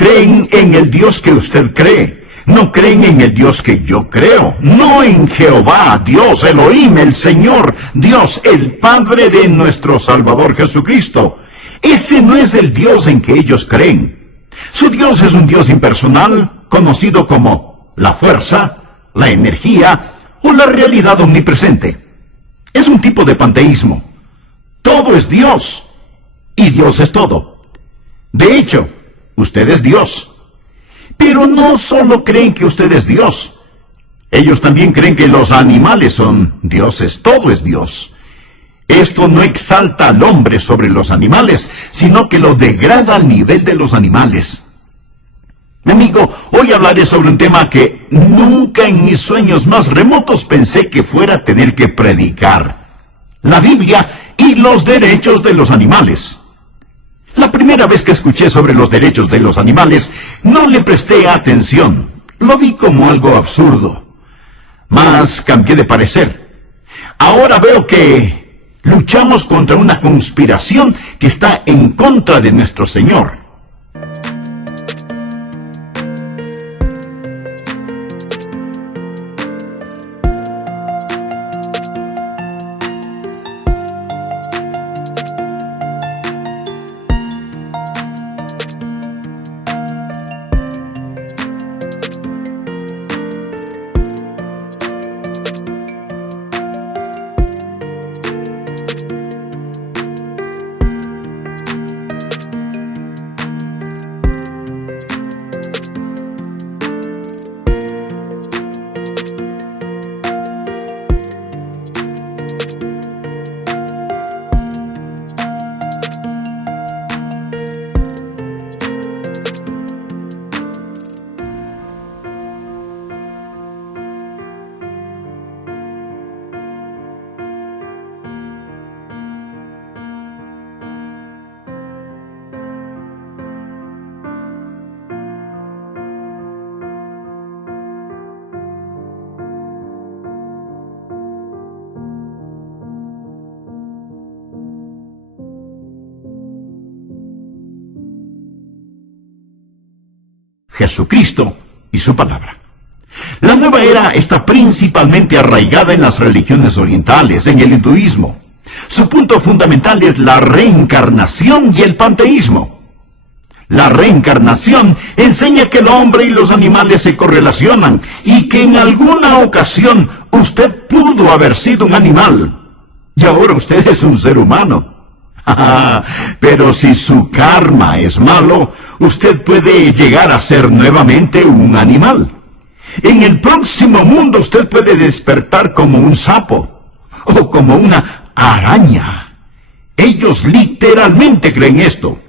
creen en el Dios que usted cree. No creen en el Dios que yo creo. No en Jehová, Dios, Elohim, el Señor, Dios, el Padre de nuestro Salvador Jesucristo. Ese no es el Dios en que ellos creen. Su Dios es un Dios impersonal, conocido como la fuerza, la energía o la realidad omnipresente. Es un tipo de panteísmo. Todo es Dios, y Dios es todo. De hecho, usted es Dios. Pero no solo creen que usted es Dios. Ellos también creen que los animales son dioses, todo es Dios. Esto no exalta al hombre sobre los animales, sino que lo degrada al nivel de los animales. Mi amigo, hoy hablaré sobre un tema que nunca en mis sueños más remotos pensé que fuera a tener que predicar: la Biblia y los derechos de los animales. La primera vez que escuché sobre los derechos de los animales, no le presté atención. Lo vi como algo absurdo. Mas cambié de parecer. Ahora veo que luchamos contra una conspiración que está en contra de nuestro Señor. Jesucristo y su palabra. La nueva era está principalmente arraigada en las religiones orientales, en el hinduismo. Su punto fundamental es la reencarnación y el panteísmo. La reencarnación enseña que el hombre y los animales se correlacionan y que en alguna ocasión usted pudo haber sido un animal y ahora usted es un ser humano. Pero si su karma es malo, usted puede llegar a ser nuevamente un animal. En el próximo mundo usted puede despertar como un sapo o como una araña. Ellos literalmente creen esto.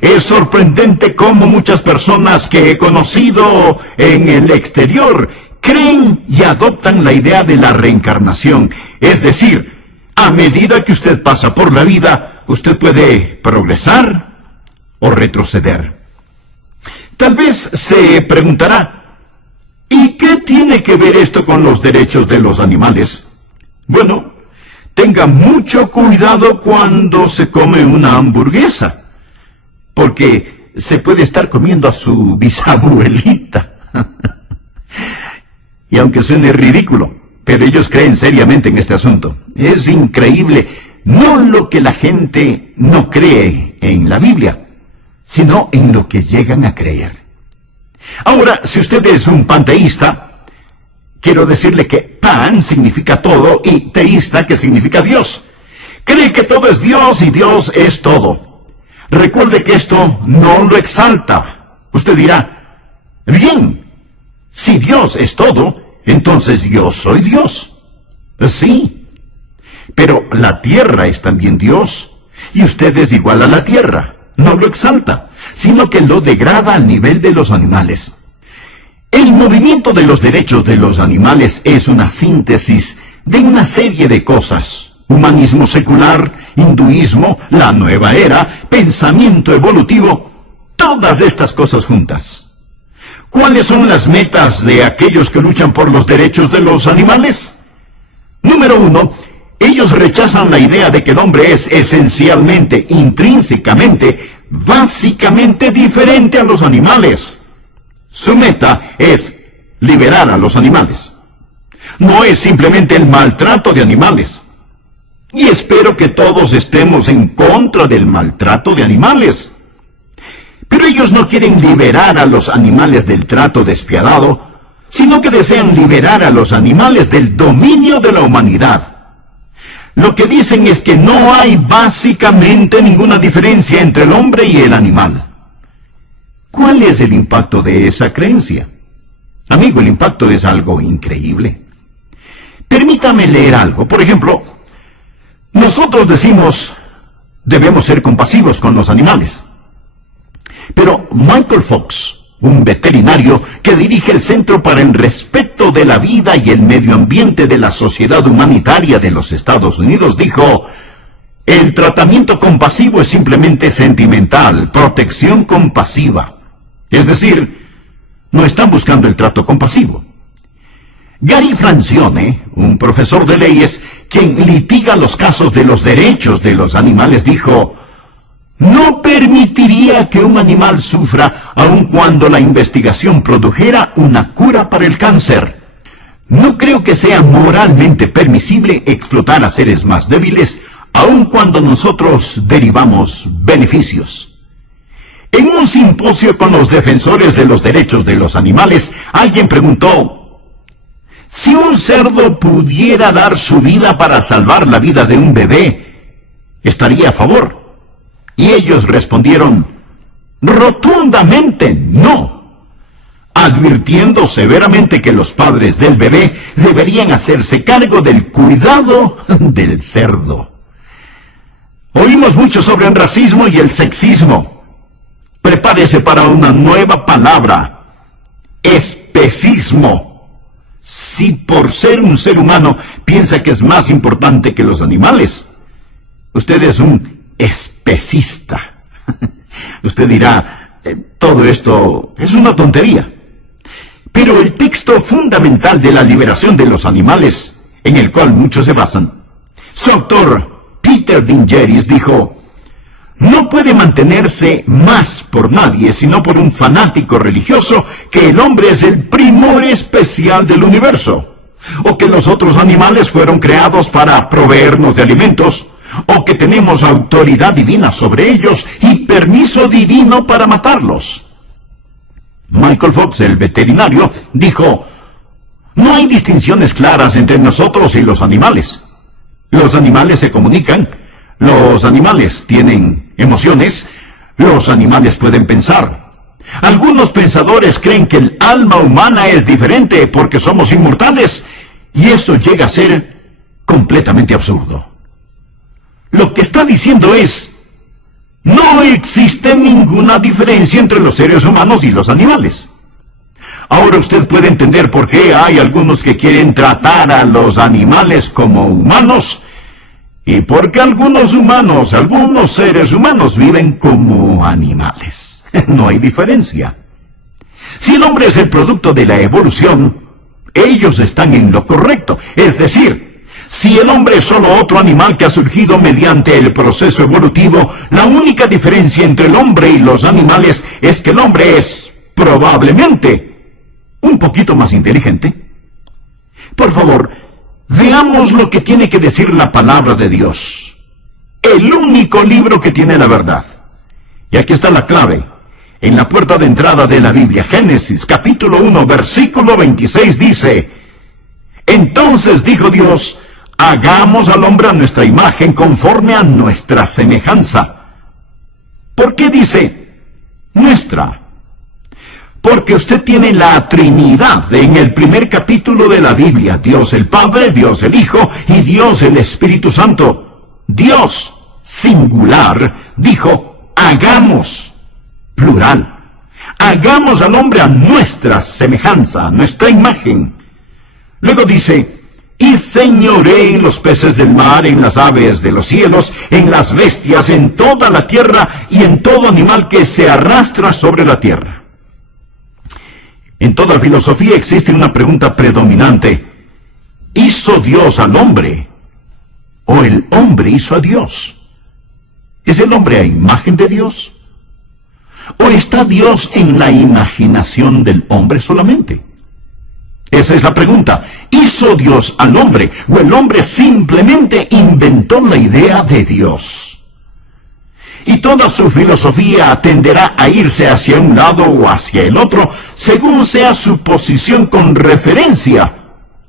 Es sorprendente cómo muchas personas que he conocido en el exterior creen y adoptan la idea de la reencarnación. Es decir, a medida que usted pasa por la vida, usted puede progresar o retroceder. Tal vez se preguntará, ¿y qué tiene que ver esto con los derechos de los animales? Bueno, tenga mucho cuidado cuando se come una hamburguesa, porque se puede estar comiendo a su bisabuelita. Y aunque suene ridículo, pero ellos creen seriamente en este asunto. Es increíble, no lo que la gente no cree en la Biblia, sino en lo que llegan a creer. Ahora, si usted es un panteísta, quiero decirle que pan significa todo y teísta que significa Dios. Cree que todo es Dios y Dios es todo. Recuerde que esto no lo exalta. Usted dirá, bien, si Dios es todo, entonces yo soy Dios. Sí. Pero la tierra es también Dios, y usted es igual a la tierra. No lo exalta, sino que lo degrada al nivel de los animales. El movimiento de los derechos de los animales es una síntesis de una serie de cosas: humanismo secular, hinduismo, la nueva era, pensamiento evolutivo, todas estas cosas juntas. ¿Cuáles son las metas de aquellos que luchan por los derechos de los animales? Número 1, ellos rechazan la idea de que el hombre es esencialmente, intrínsecamente, básicamente diferente a los animales. Su meta es liberar a los animales. No es simplemente el maltrato de animales. Y espero que todos estemos en contra del maltrato de animales. Pero ellos no quieren liberar a los animales del trato despiadado, sino que desean liberar a los animales del dominio de la humanidad. Lo que dicen es que no hay básicamente ninguna diferencia entre el hombre y el animal. ¿Cuál es el impacto de esa creencia? Amigo, el impacto es algo increíble. Permítame leer algo. Por ejemplo, nosotros decimos, debemos ser compasivos con los animales. Pero Michael Fox, un veterinario que dirige el Centro para el Respeto de la Vida y el Medio Ambiente de la Sociedad Humanitaria de los Estados Unidos, dijo: el tratamiento compasivo es simplemente sentimental, protección compasiva. Es decir, no están buscando el trato compasivo. Gary Francione, un profesor de leyes, quien litiga los casos de los derechos de los animales, dijo: no permitiría que un animal sufra aun cuando la investigación produjera una cura para el cáncer. No creo que sea moralmente permisible explotar a seres más débiles aun cuando nosotros derivamos beneficios. En un simposio con los defensores de los derechos de los animales, alguien preguntó: si un cerdo pudiera dar su vida para salvar la vida de un bebé, ¿estaría a favor? Y ellos respondieron: rotundamente no, advirtiendo severamente que los padres del bebé deberían hacerse cargo del cuidado del cerdo. Oímos mucho sobre el racismo y el sexismo. Prepárese para una nueva palabra: especismo. Si por ser un ser humano piensa que es más importante que los animales, usted es un especista. Usted dirá, todo esto es una tontería. Pero el texto fundamental de la liberación de los animales, en el cual muchos se basan, su autor, Peter Dingeris, dijo: no puede mantenerse más por nadie, sino por un fanático religioso, que el hombre es el primor especial del universo, o que los otros animales fueron creados para proveernos de alimentos, o que tenemos autoridad divina sobre ellos y permiso divino para matarlos. Michael Fox, el veterinario, dijo: no hay distinciones claras entre nosotros y los animales. Los animales se comunican, los animales tienen emociones, los animales pueden pensar. Algunos pensadores creen que el alma humana es diferente porque somos inmortales, y eso llega a ser completamente absurdo. Lo que está diciendo es: no existe ninguna diferencia entre los seres humanos y los animales. Ahora usted puede entender por qué hay algunos que quieren tratar a los animales como humanos, y por qué algunos seres humanos viven como animales. No hay diferencia. Si el hombre es el producto de la evolución, ellos están en lo correcto. Es decir, si el hombre es solo otro animal que ha surgido mediante el proceso evolutivo, la única diferencia entre el hombre y los animales es que el hombre es, probablemente, un poquito más inteligente. Por favor, veamos lo que tiene que decir la palabra de Dios. El único libro que tiene la verdad. Y aquí está la clave. En la puerta de entrada de la Biblia, Génesis capítulo 1, versículo 26 dice: entonces dijo Dios: hagamos al hombre a nuestra imagen, conforme a nuestra semejanza. ¿Por qué dice nuestra? Porque usted tiene la Trinidad en el primer capítulo de la Biblia: Dios el Padre, Dios el Hijo y Dios el Espíritu Santo. Dios, singular, dijo: hagamos, plural. Hagamos al hombre a nuestra semejanza, a nuestra imagen. Luego dice: y señoré en los peces del mar, en las aves de los cielos, en las bestias, en toda la tierra y en todo animal que se arrastra sobre la tierra. En toda filosofía existe una pregunta predominante: ¿hizo Dios al hombre o el hombre hizo a Dios? ¿Es el hombre a imagen de Dios ¿O está Dios en la imaginación del hombre solamente? Esa es la pregunta. ¿Hizo Dios al hombre o el hombre simplemente inventó la idea de Dios? Y toda su filosofía tenderá a irse hacia un lado o hacia el otro, según sea su posición con referencia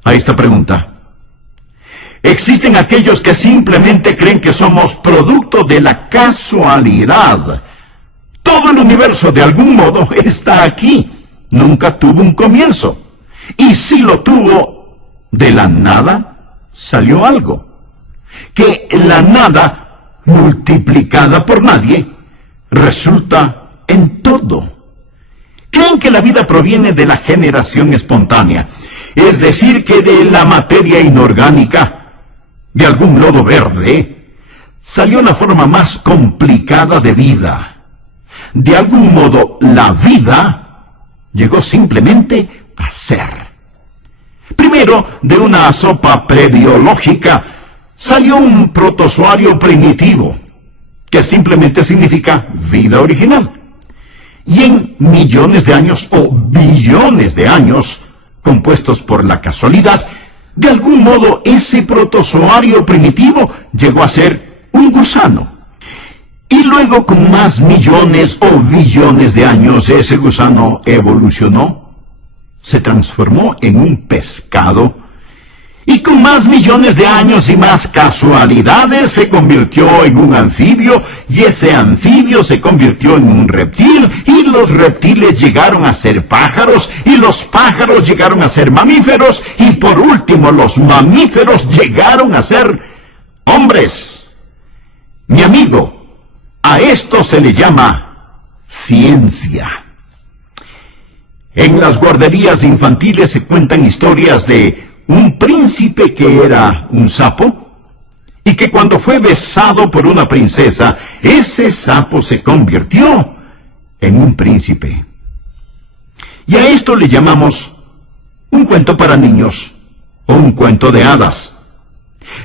a esta pregunta. Existen aquellos que simplemente creen que somos producto de la casualidad. Todo el universo de algún modo está aquí. Nunca tuvo un comienzo. Y si lo tuvo, de la nada salió algo. Que la nada, multiplicada por nadie, resulta en todo. Creen que la vida proviene de la generación espontánea, es decir, que de la materia inorgánica, de algún lodo verde, salió la forma más complicada de vida. De algún modo, la vida llegó simplemente a ser. Primero, de una sopa prebiológica, salió un protozoario primitivo, que simplemente significa vida original. Y en millones de años o billones de años, compuestos por la casualidad, de algún modo ese protozoario primitivo llegó a ser un gusano. Y luego, con más millones o billones de años, ese gusano evolucionó, se transformó en un pescado, y con más millones de años y más casualidades se convirtió en un anfibio, y ese anfibio se convirtió en un reptil, y los reptiles llegaron a ser pájaros, y los pájaros llegaron a ser mamíferos, y por último los mamíferos llegaron a ser hombres. Mi amigo, a esto se le llama ciencia. En las guarderías infantiles se cuentan historias de un príncipe que era un sapo, y que cuando fue besado por una princesa, ese sapo se convirtió en un príncipe. Y a esto le llamamos un cuento para niños o un cuento de hadas.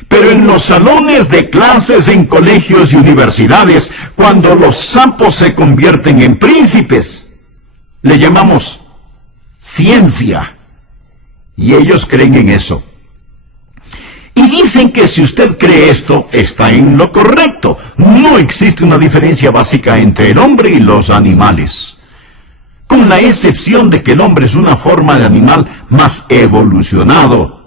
Pero en los salones de clases en colegios y universidades, cuando los sapos se convierten en príncipes, le llamamos ciencia. Y ellos creen en eso. Y dicen que si usted cree esto, está en lo correcto. No existe una diferencia básica entre el hombre y los animales, con la excepción de que el hombre es una forma de animal más evolucionado.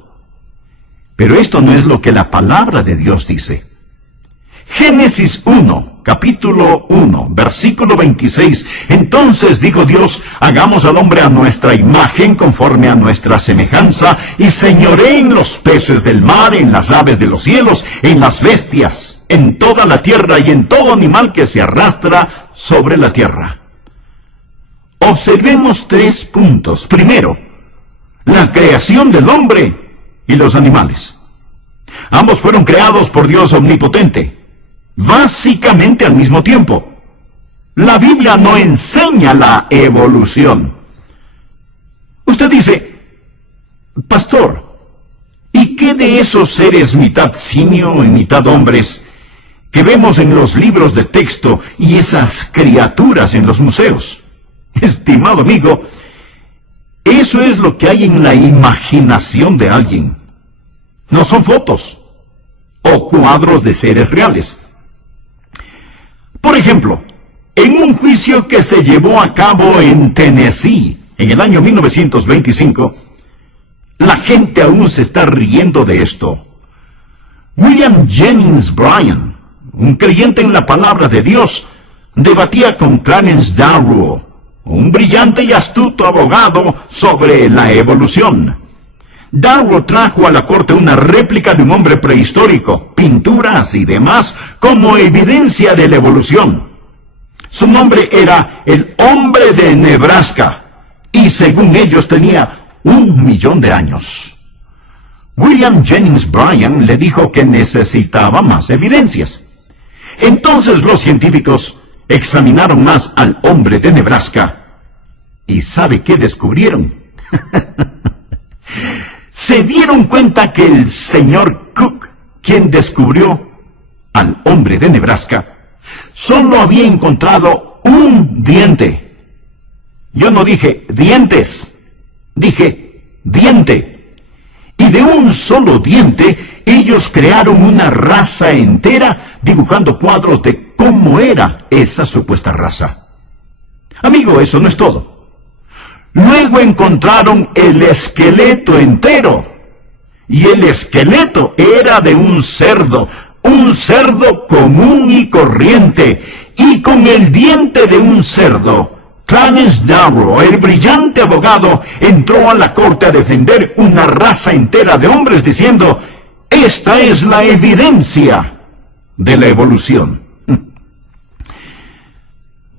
Pero esto no es lo que la palabra de Dios dice. Génesis 1, capítulo 1, versículo 26. Entonces dijo Dios, hagamos al hombre a nuestra imagen, conforme a nuestra semejanza, y señoree en los peces del mar, en las aves de los cielos, en las bestias, en toda la tierra y en todo animal que se arrastra sobre la tierra. Observemos 3 puntos. Primero, la creación del hombre y los animales. Ambos fueron creados por Dios omnipotente, básicamente al mismo tiempo. La Biblia no enseña la evolución. Usted dice, pastor, ¿y qué de esos seres mitad simio y mitad hombres que vemos en los libros de texto y esas criaturas en los museos? Estimado amigo, eso es lo que hay en la imaginación de alguien. No son fotos o cuadros de seres reales. Por ejemplo, en un juicio que se llevó a cabo en Tennessee en el año 1925, la gente aún se está riendo de esto. William Jennings Bryan, un creyente en la palabra de Dios, debatía con Clarence Darrow, un brillante y astuto abogado, sobre la evolución. Darrow trajo a la corte una réplica de un hombre prehistórico, pinturas y demás, como evidencia de la evolución. Su nombre era el hombre de Nebraska, y según ellos tenía 1 millón de años. William Jennings Bryan le dijo que necesitaba más evidencias. Entonces los científicos examinaron más al hombre de Nebraska. ¿Y sabe qué descubrieron? Se dieron cuenta que el señor Cook, quien descubrió al hombre de Nebraska, solo había encontrado un diente. Yo no dije dientes, dije diente. Y de un solo diente, ellos crearon una raza entera, dibujando cuadros de cómo era esa supuesta raza. Amigo, eso no es todo. Luego encontraron el esqueleto entero. Y el esqueleto era de un cerdo común y corriente. Y con el diente de un cerdo, Clarence Darrow, el brillante abogado, entró a la corte a defender una raza entera de hombres diciendo: esta es la evidencia de la evolución.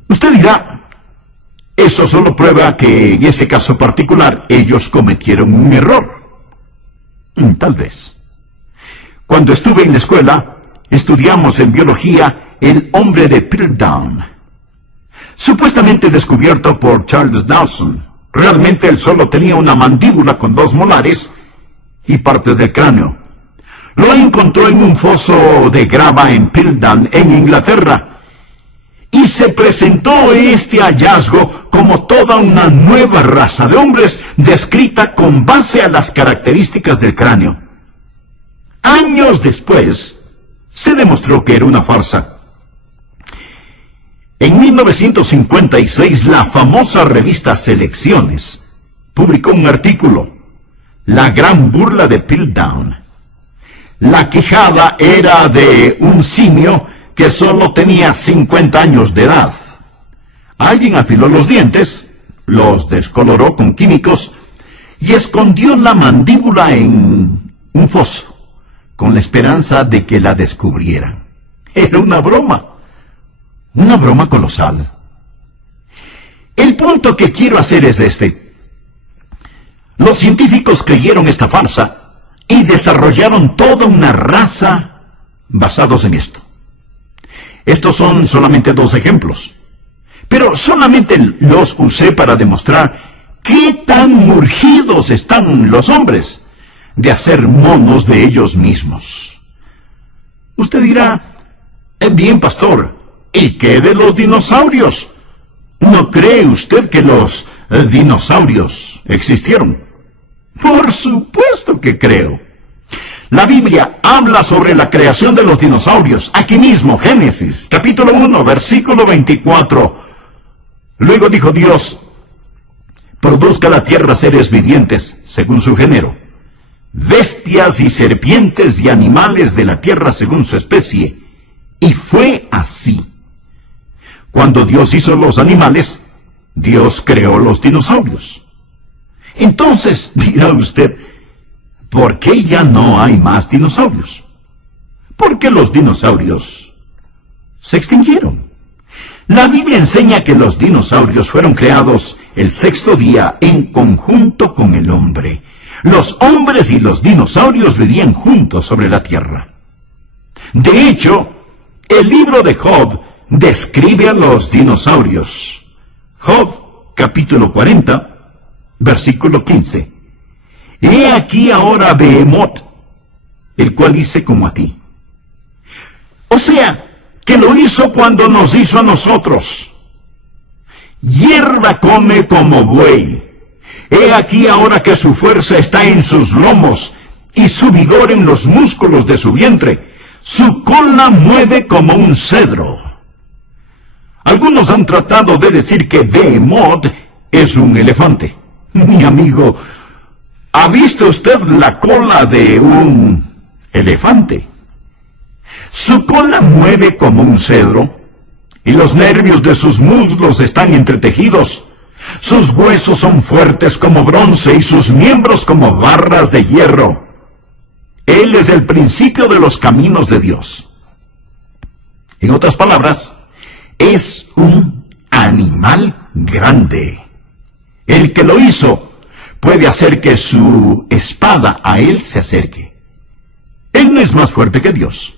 Usted dirá, eso solo prueba que en ese caso particular ellos cometieron un error. Tal vez. Cuando estuve en la escuela, estudiamos en biología el hombre de Piltdown, supuestamente descubierto por Charles Dawson. Realmente él solo tenía una mandíbula con 2 molares y partes del cráneo. Lo encontró en un foso de grava en Piltdown, en Inglaterra, y se presentó este hallazgo como toda una nueva raza de hombres descrita con base a las características del cráneo. Años después, se demostró que era una farsa. En 1956, la famosa revista Selecciones publicó un artículo, La gran burla de Piltdown. La quijada era de un simio que solo tenía 50 años de edad. Alguien afiló los dientes, los descoloró con químicos y escondió la mandíbula en un foso, con la esperanza de que la descubrieran. Era una broma colosal. El punto que quiero hacer es este. Los científicos creyeron esta farsa y desarrollaron toda una raza basados en esto. Estos son solamente 2 ejemplos, pero solamente los usé para demostrar qué tan urgidos están los hombres de hacer monos de ellos mismos. Usted dirá, bien, pastor, ¿y qué de los dinosaurios? ¿No cree usted que los dinosaurios existieron? Por supuesto que creo. La Biblia habla sobre la creación de los dinosaurios. Aquí mismo, Génesis, capítulo 1, versículo 24. Luego dijo Dios: produzca la tierra seres vivientes, según su género, bestias y serpientes y animales de la tierra según su especie. Y fue así. Cuando Dios hizo los animales, Dios creó los dinosaurios. Entonces, dirá usted, ¿por qué ya no hay más dinosaurios? Porque los dinosaurios se extinguieron. La Biblia enseña que los dinosaurios fueron creados el 6º día en conjunto con el hombre. Los hombres y los dinosaurios vivían juntos sobre la tierra. De hecho, el libro de Job describe a los dinosaurios. Job, capítulo 40, versículo 15. He aquí ahora Behemoth, el cual hice como a ti. O sea, que lo hizo cuando nos hizo a nosotros. Hierba come como buey. He aquí ahora que su fuerza está en sus lomos y su vigor en los músculos de su vientre. Su cola mueve como un cedro. Algunos han tratado de decir que Behemoth es un elefante. Mi amigo, ¿ha visto usted la cola de un elefante? Su cola mueve como un cedro y los nervios de sus muslos están entretejidos. Sus huesos son fuertes como bronce y sus miembros como barras de hierro. Él es el principio de los caminos de Dios. En otras palabras, es un animal grande. El que lo hizo puede hacer que su espada a él se acerque. Él no es más fuerte que Dios.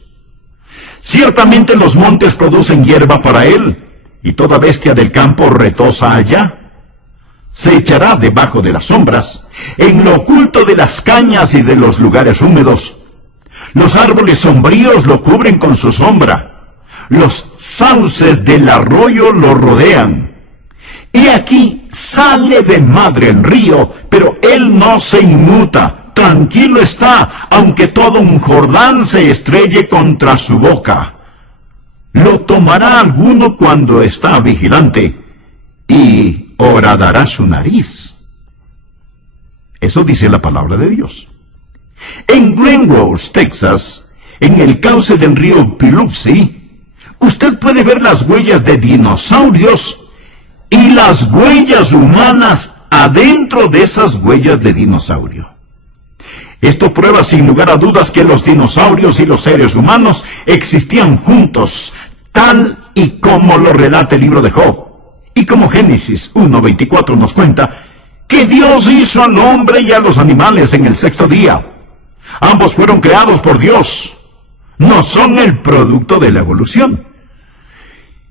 Ciertamente los montes producen hierba para él, y toda bestia del campo retosa allá. Se echará debajo de las sombras, en lo oculto de las cañas y de los lugares húmedos. Los árboles sombríos lo cubren con su sombra. Los sauces del arroyo lo rodean. Y aquí sale de madre el río, pero él no se inmuta. Tranquilo está, aunque todo un Jordán se estrelle contra su boca. Lo tomará alguno cuando está vigilante, y horadará su nariz. Eso dice la palabra de Dios. En Glen Rose, Texas, en el cauce del río Biloxi, usted puede ver las huellas de dinosaurios y las huellas humanas adentro de esas huellas de dinosaurio. Esto prueba sin lugar a dudas que los dinosaurios y los seres humanos existían juntos, tal y como lo relata el libro de Job. Y como Génesis 1:24 nos cuenta que Dios hizo al hombre y a los animales en el sexto día. Ambos fueron creados por Dios. No son el producto de la evolución.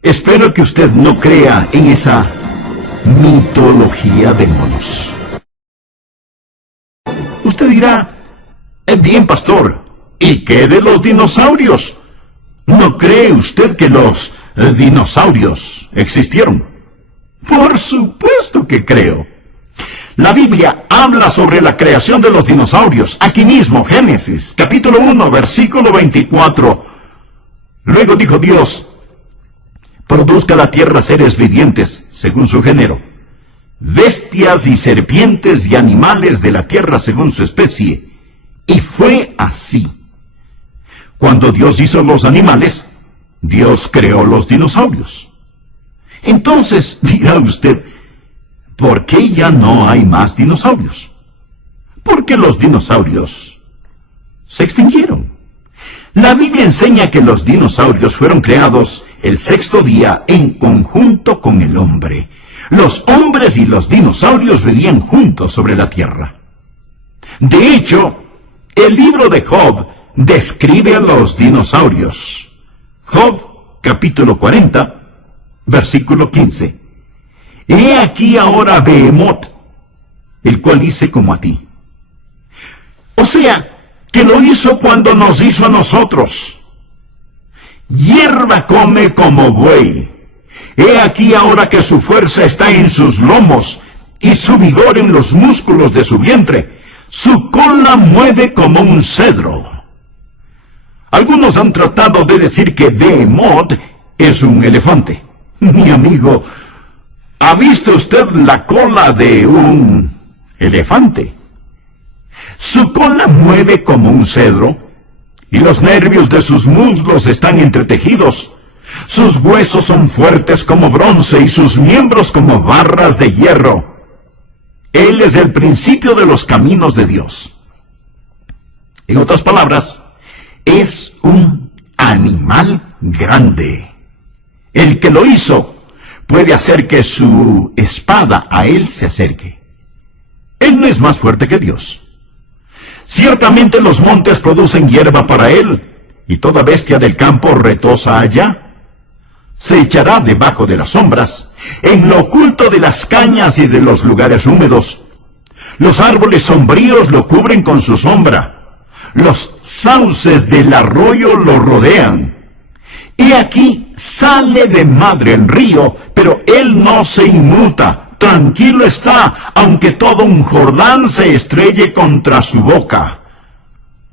Espero que usted no crea en esa mitología de monos. Usted dirá, bien, pastor, ¿y qué de los dinosaurios? ¿No cree usted que los dinosaurios existieron? Por supuesto que creo. La Biblia habla sobre la creación de los dinosaurios. Aquí mismo, Génesis, capítulo 1, versículo 24. Luego dijo Dios, produzca la tierra seres vivientes, según su género, bestias y serpientes y animales de la tierra según su especie. Y fue así. Cuando Dios hizo los animales, Dios creó los dinosaurios. Entonces dirá usted, ¿por qué ya no hay más dinosaurios? Porque los dinosaurios se extinguieron. La Biblia enseña que los dinosaurios fueron creados el sexto día en conjunto con el hombre. Los hombres y los dinosaurios vivían juntos sobre la tierra. De hecho, el libro de Job describe a los dinosaurios. Job, capítulo 40, versículo 15. He aquí ahora Behemoth, el cual hice como a ti. O sea, que lo hizo cuando nos hizo a nosotros. Hierba come como buey. He aquí ahora que su fuerza está en sus lomos y su vigor en los músculos de su vientre. Su cola mueve como un cedro. Algunos han tratado de decir que Behemoth es un elefante. Mi amigo, ¿ha visto usted la cola de un elefante? Su cola mueve como un cedro, y los nervios de sus muslos están entretejidos. Sus huesos son fuertes como bronce, y sus miembros como barras de hierro. Él es el principio de los caminos de Dios. En otras palabras, es un animal grande. El que lo hizo puede hacer que su espada a él se acerque. Él no es más fuerte que Dios. Ciertamente los montes producen hierba para él, y toda bestia del campo retosa allá. Se echará debajo de las sombras, en lo oculto de las cañas y de los lugares húmedos. Los árboles sombríos lo cubren con su sombra. Los sauces del arroyo lo rodean. Y aquí sale de madre el río, pero él no se inmuta. Tranquilo está, aunque todo un Jordán se estrelle contra su boca.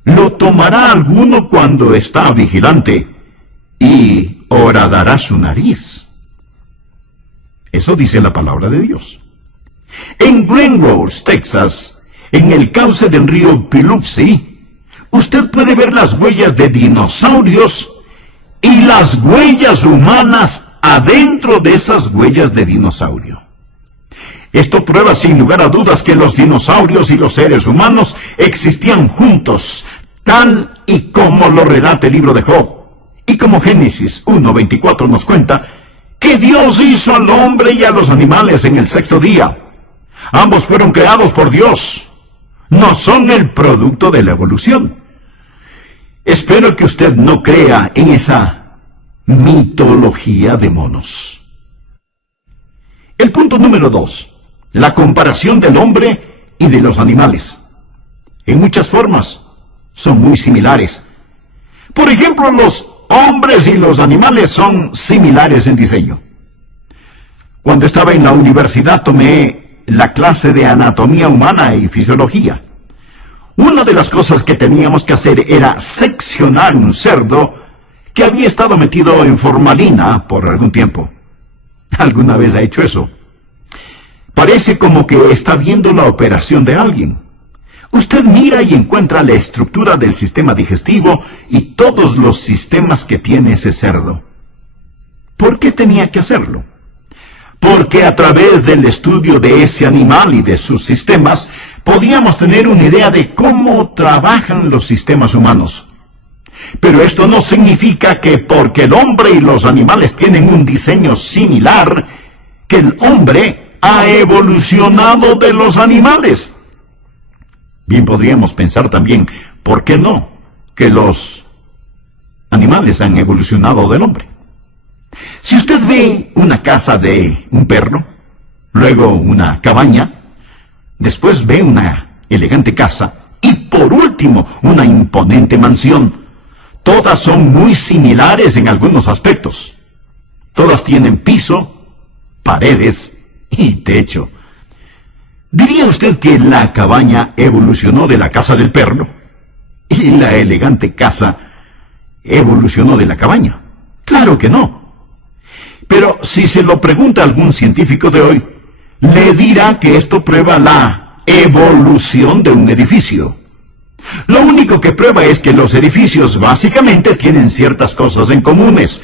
Lo tomará alguno cuando está vigilante, y horadará su nariz. Eso dice la palabra de Dios. En Glen Rose, Texas, en el cauce del río Biloxi, usted puede ver las huellas de dinosaurios y las huellas humanas adentro de esas huellas de dinosaurio. Esto prueba sin lugar a dudas que los dinosaurios y los seres humanos existían juntos, tal y como lo relata el libro de Job. Y como Génesis 1:24 nos cuenta que Dios hizo al hombre y a los animales en el sexto día. Ambos fueron creados por Dios. No son el producto de la evolución. Espero que usted no crea en esa mitología de monos. El punto número 2. La comparación del hombre y de los animales. En muchas formas son muy similares. Por ejemplo, los hombres y los animales son similares en diseño. Cuando estaba en la universidad tomé la clase de anatomía humana y fisiología. Una de las cosas que teníamos que hacer era seccionar un cerdo que había estado metido en formalina por algún tiempo. ¿Alguna vez ha hecho eso? Parece como que está viendo la operación de alguien. Usted mira y encuentra la estructura del sistema digestivo y todos los sistemas que tiene ese cerdo. ¿Por qué tenía que hacerlo? Porque a través del estudio de ese animal y de sus sistemas, podíamos tener una idea de cómo trabajan los sistemas humanos. Pero esto no significa que porque el hombre y los animales tienen un diseño similar, que el hombre ha evolucionado de los animales. Bien podríamos pensar también, ¿por qué no?, que los animales han evolucionado del hombre. Si usted ve una casa de un perro, luego una cabaña, después ve una elegante casa y por último una imponente mansión, todas son muy similares en algunos aspectos. Todas tienen piso, paredes y techo. ¿Diría usted que la cabaña evolucionó de la casa del perro y la elegante casa evolucionó de la cabaña? Claro que no. Pero si se lo pregunta a algún científico de hoy, le dirá que esto prueba la evolución de un edificio. Lo único que prueba es que los edificios básicamente tienen ciertas cosas en comunes.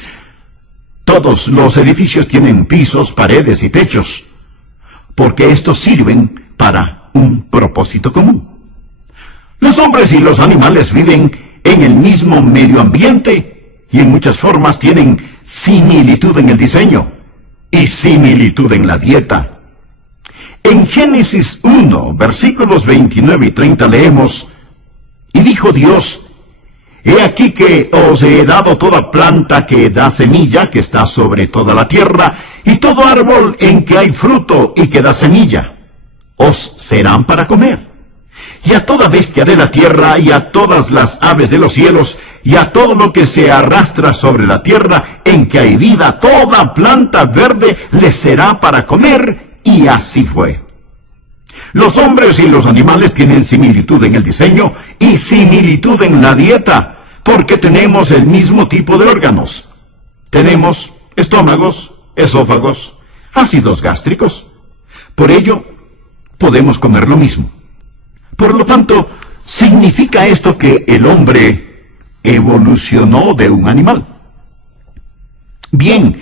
Todos los edificios tienen pisos, paredes y techos, porque estos sirven para un propósito común. Los hombres y los animales viven en el mismo medio ambiente y en muchas formas tienen similitud en el diseño y similitud en la dieta. En Génesis 1, versículos 29 y 30 leemos: Y dijo Dios, he aquí que os he dado toda planta que da semilla, que está sobre toda la tierra, y todo árbol en que hay fruto y que da semilla, os serán para comer. Y a toda bestia de la tierra, y a todas las aves de los cielos, y a todo lo que se arrastra sobre la tierra, en que hay vida, toda planta verde les será para comer. Y así fue. Los hombres y los animales tienen similitud en el diseño y similitud en la dieta, porque tenemos el mismo tipo de órganos. Tenemos estómagos, esófagos, ácidos gástricos. Por ello, podemos comer lo mismo. Por lo tanto, ¿significa esto que el hombre evolucionó de un animal? Bien,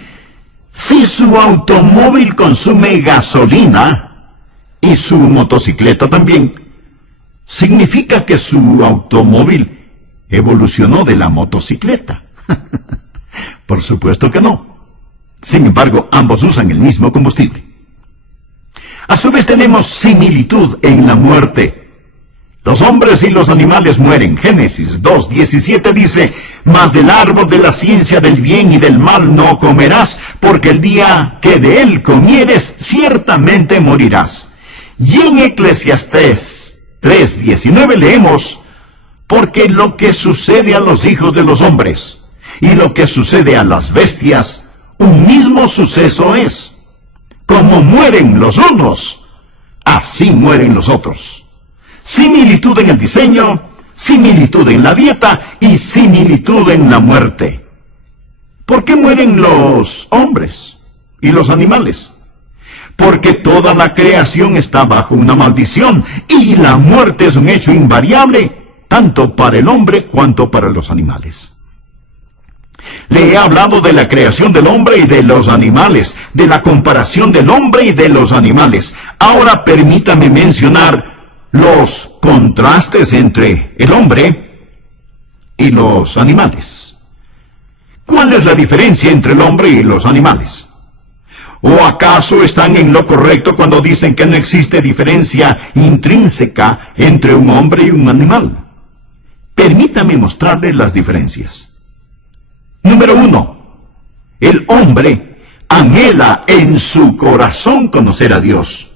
si su automóvil consume gasolina y su motocicleta también, ¿significa que su automóvil evolucionó de la motocicleta? Por supuesto que no. Sin embargo, ambos usan el mismo combustible. A su vez tenemos similitud en la muerte. Los hombres y los animales mueren. Génesis 2:17 dice: Mas del árbol de la ciencia del bien y del mal no comerás, porque el día que de él comieres, ciertamente morirás. Y en Eclesiastés 3:19 leemos: Porque lo que sucede a los hijos de los hombres y lo que sucede a las bestias, un mismo suceso es. Como mueren los unos, así mueren los otros. Similitud en el diseño, similitud en la dieta y similitud en la muerte. ¿Por qué mueren los hombres y los animales? Porque toda la creación está bajo una maldición y la muerte es un hecho invariable, tanto para el hombre cuanto para los animales. Le he hablado de la creación del hombre y de los animales, de la comparación del hombre y de los animales. Ahora permítame mencionar los contrastes entre el hombre y los animales. ¿Cuál es la diferencia entre el hombre y los animales? ¿O acaso están en lo correcto cuando dicen que no existe diferencia intrínseca entre un hombre y un animal? Permítame mostrarle las diferencias. Número 1. El hombre anhela en su corazón conocer a Dios.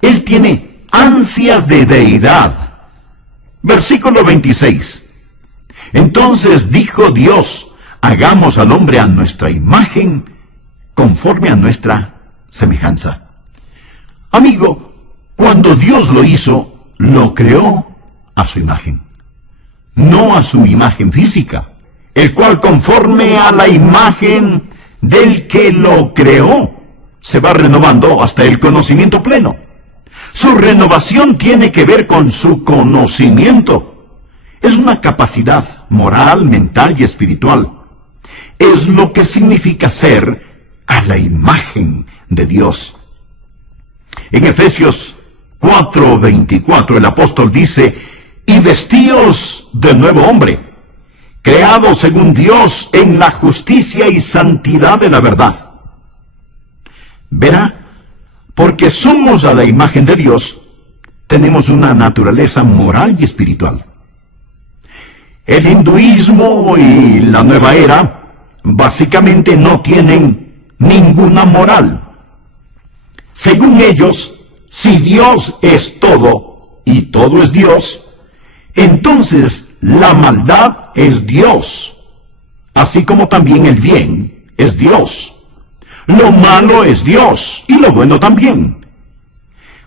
Él tiene ansias de deidad. Versículo 26. Entonces dijo Dios: hagamos al hombre a nuestra imagen, conforme a nuestra semejanza. Amigo, cuando Dios lo hizo, lo creó a su imagen, no a su imagen física, el cual conforme a la imagen del que lo creó, se va renovando hasta el conocimiento pleno. Su renovación tiene que ver con su conocimiento. Es una capacidad moral, mental y espiritual. Es lo que significa ser a la imagen de Dios. En Efesios 4:24 el apóstol dice: y vestíos de nuevo hombre, creado según Dios en la justicia y santidad de la verdad. Verá, porque somos a la imagen de Dios, tenemos una naturaleza moral y espiritual. El hinduismo y la nueva era básicamente no tienen ninguna moral. Según ellos, si Dios es todo y todo es Dios, entonces la maldad es Dios, así como también el bien es Dios. Lo malo es Dios y lo bueno también.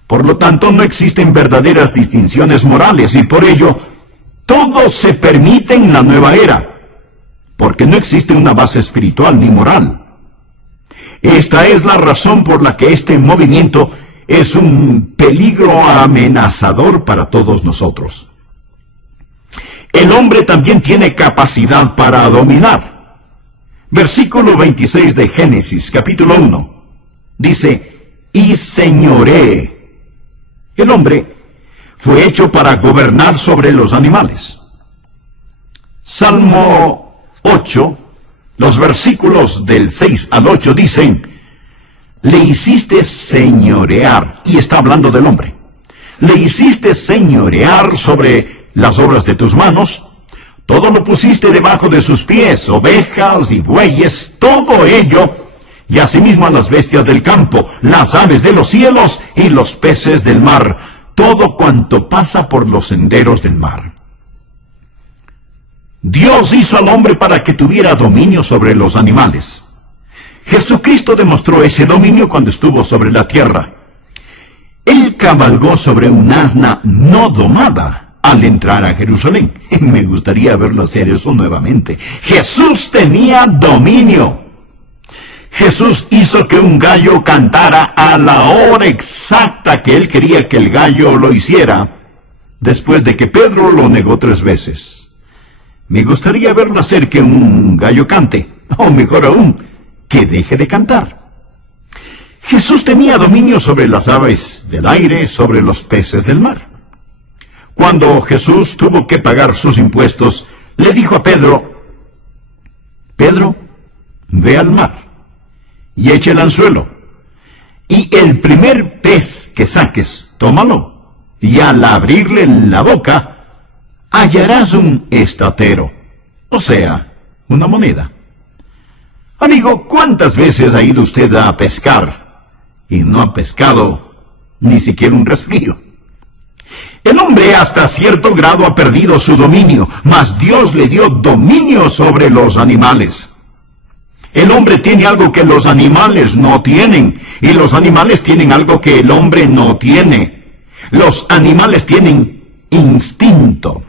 Por lo tanto, no existen verdaderas distinciones morales y por ello todo se permite en la nueva era, porque no existe una base espiritual ni moral. Esta es la razón por la que este movimiento es un peligro amenazador para todos nosotros. El hombre también tiene capacidad para dominar. Versículo 26 de Génesis, capítulo 1, dice: y señoree. El hombre fue hecho para gobernar sobre los animales. Salmo 8, los versículos del 6 al 8 dicen: le hiciste señorear, y está hablando del hombre. Le hiciste señorear sobre las obras de tus manos. Todo lo pusiste debajo de sus pies, ovejas y bueyes, todo ello, y asimismo a las bestias del campo, las aves de los cielos y los peces del mar, todo cuanto pasa por los senderos del mar. Dios hizo al hombre para que tuviera dominio sobre los animales. Jesucristo demostró ese dominio cuando estuvo sobre la tierra. Él cabalgó sobre un asna no domada al entrar a Jerusalén. Me gustaría verlo hacer eso nuevamente. Jesús tenía dominio. Jesús hizo que un gallo cantara a la hora exacta que él quería que el gallo lo hiciera, después de que Pedro lo negó 3 veces. Me gustaría verlo hacer que un gallo cante, o mejor aún, que deje de cantar. Jesús tenía dominio sobre las aves del aire, sobre los peces del mar. Cuando Jesús tuvo que pagar sus impuestos, le dijo a Pedro: Pedro, ve al mar y echa el anzuelo, y el primer pez que saques, tómalo, y al abrirle la boca, hallarás un estatero, o sea, una moneda. Amigo, ¿cuántas veces ha ido usted a pescar y no ha pescado ni siquiera un resfrío? El hombre hasta cierto grado ha perdido su dominio, mas Dios le dio dominio sobre los animales. El hombre tiene algo que los animales no tienen, y los animales tienen algo que el hombre no tiene. Los animales tienen instinto.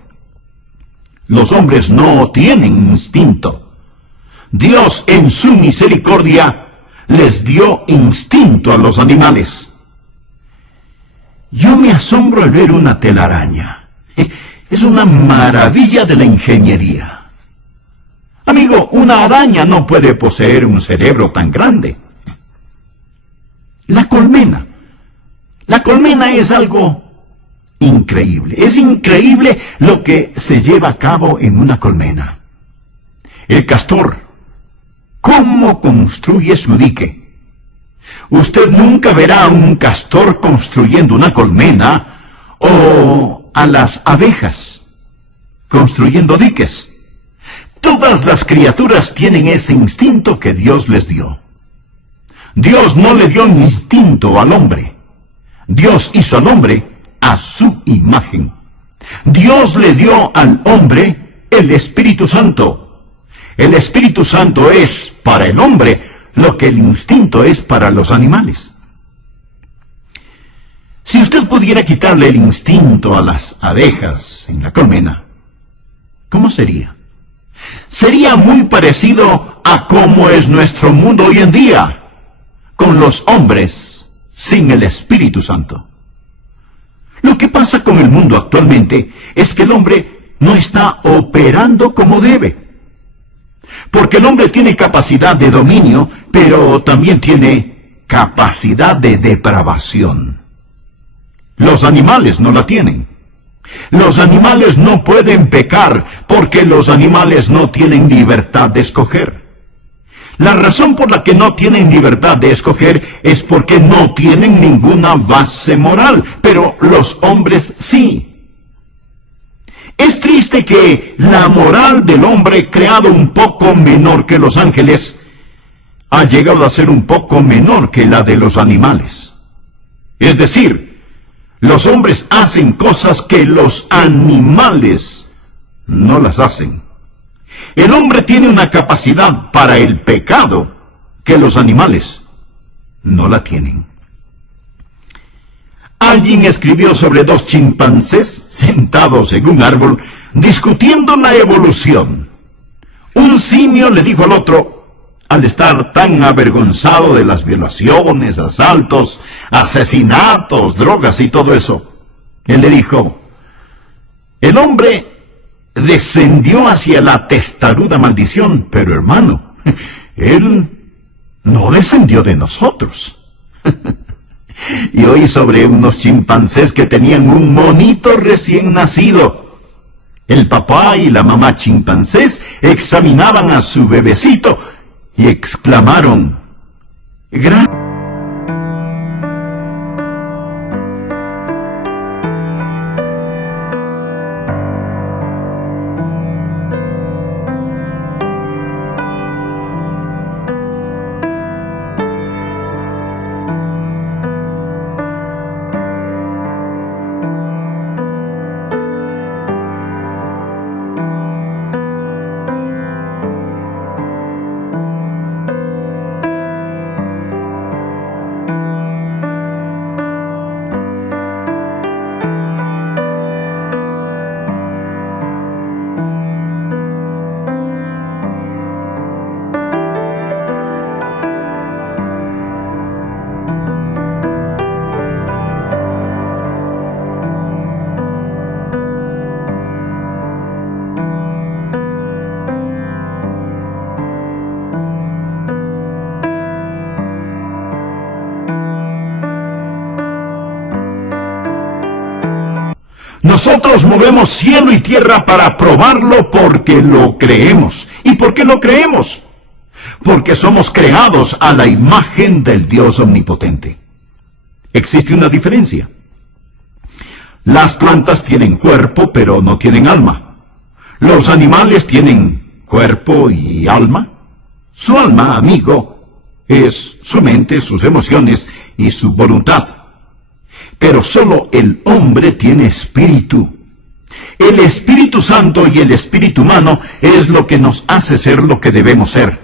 Los hombres no tienen instinto. Dios en su misericordia les dio instinto a los animales. Yo me asombro al ver una telaraña. Es una maravilla de la ingeniería. Amigo, una araña no puede poseer un cerebro tan grande. La colmena. La colmena es algo increíble. Es increíble lo que se lleva a cabo en una colmena. El castor, ¿cómo construye su dique? Usted nunca verá a un castor construyendo una colmena o a las abejas construyendo diques. Todas las criaturas tienen ese instinto que Dios les dio. Dios no le dio un instinto al hombre. Dios hizo al hombre a su imagen. Dios le dio al hombre el Espíritu Santo. El Espíritu Santo es para el hombre lo que el instinto es para los animales. Si usted pudiera quitarle el instinto a las abejas en la colmena, ¿cómo sería? Sería muy parecido a cómo es nuestro mundo hoy en día, con los hombres sin el Espíritu Santo. Lo que pasa con el mundo actualmente es que el hombre no está operando como debe. Porque el hombre tiene capacidad de dominio, pero también tiene capacidad de depravación. Los animales no la tienen. Los animales no pueden pecar porque los animales no tienen libertad de escoger. La razón por la que no tienen libertad de escoger es porque no tienen ninguna base moral, pero los hombres sí. Es triste que la moral del hombre, creado un poco menor que los ángeles, ha llegado a ser un poco menor que la de los animales. Es decir, los hombres hacen cosas que los animales no las hacen. El hombre tiene una capacidad para el pecado que los animales no la tienen. Alguien escribió sobre dos chimpancés sentados en un árbol discutiendo la evolución. Un simio le dijo al otro, al estar tan avergonzado de las violaciones, asaltos, asesinatos, drogas y todo eso, él le dijo, el hombre descendió hacia la testaruda maldición, pero hermano, él no descendió de nosotros. Y oí sobre unos chimpancés que tenían un monito recién nacido. El papá y la mamá chimpancés examinaban a su bebecito y exclamaron, «Gracias». Nosotros movemos cielo y tierra para probarlo porque lo creemos. ¿Y por qué lo creemos? Porque somos creados a la imagen del Dios omnipotente. Existe una diferencia. Las plantas tienen cuerpo, pero no tienen alma. Los animales tienen cuerpo y alma. Su alma, amigo, es su mente, sus emociones y su voluntad. Pero solo el hombre tiene espíritu. El Espíritu Santo y el espíritu humano es lo que nos hace ser lo que debemos ser.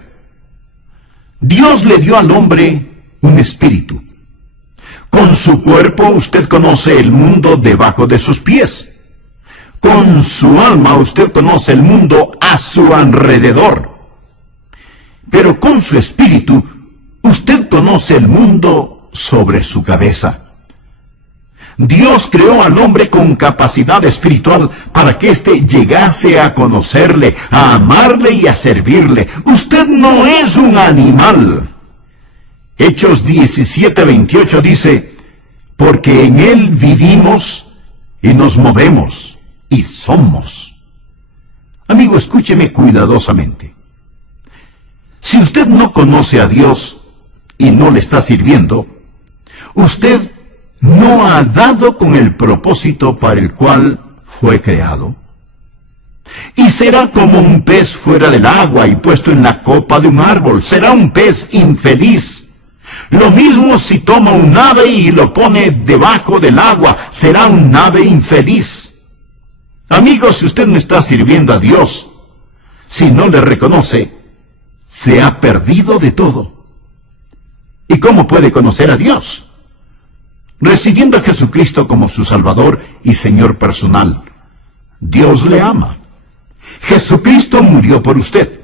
Dios le dio al hombre un espíritu. Con su cuerpo usted conoce el mundo debajo de sus pies. Con su alma usted conoce el mundo a su alrededor. Pero con su espíritu usted conoce el mundo sobre su cabeza. Dios creó al hombre con capacidad espiritual para que éste llegase a conocerle, a amarle y a servirle. Usted no es un animal. Hechos 17:28 dice, porque en Él vivimos y nos movemos y somos. Amigo, escúcheme cuidadosamente. Si usted no conoce a Dios y no le está sirviendo, usted no ha dado con el propósito para el cual fue creado. Y será como un pez fuera del agua y puesto en la copa de un árbol. Será un pez infeliz. Lo mismo si toma un ave y lo pone debajo del agua. Será un ave infeliz. Amigos, si usted no está sirviendo a Dios, si no le reconoce, se ha perdido de todo. ¿Y cómo puede conocer a Dios? Recibiendo a Jesucristo como su Salvador y Señor personal. Dios le ama. Jesucristo murió por usted.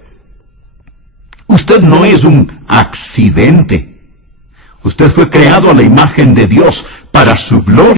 Usted no es un accidente. Usted fue creado a la imagen de Dios para su gloria.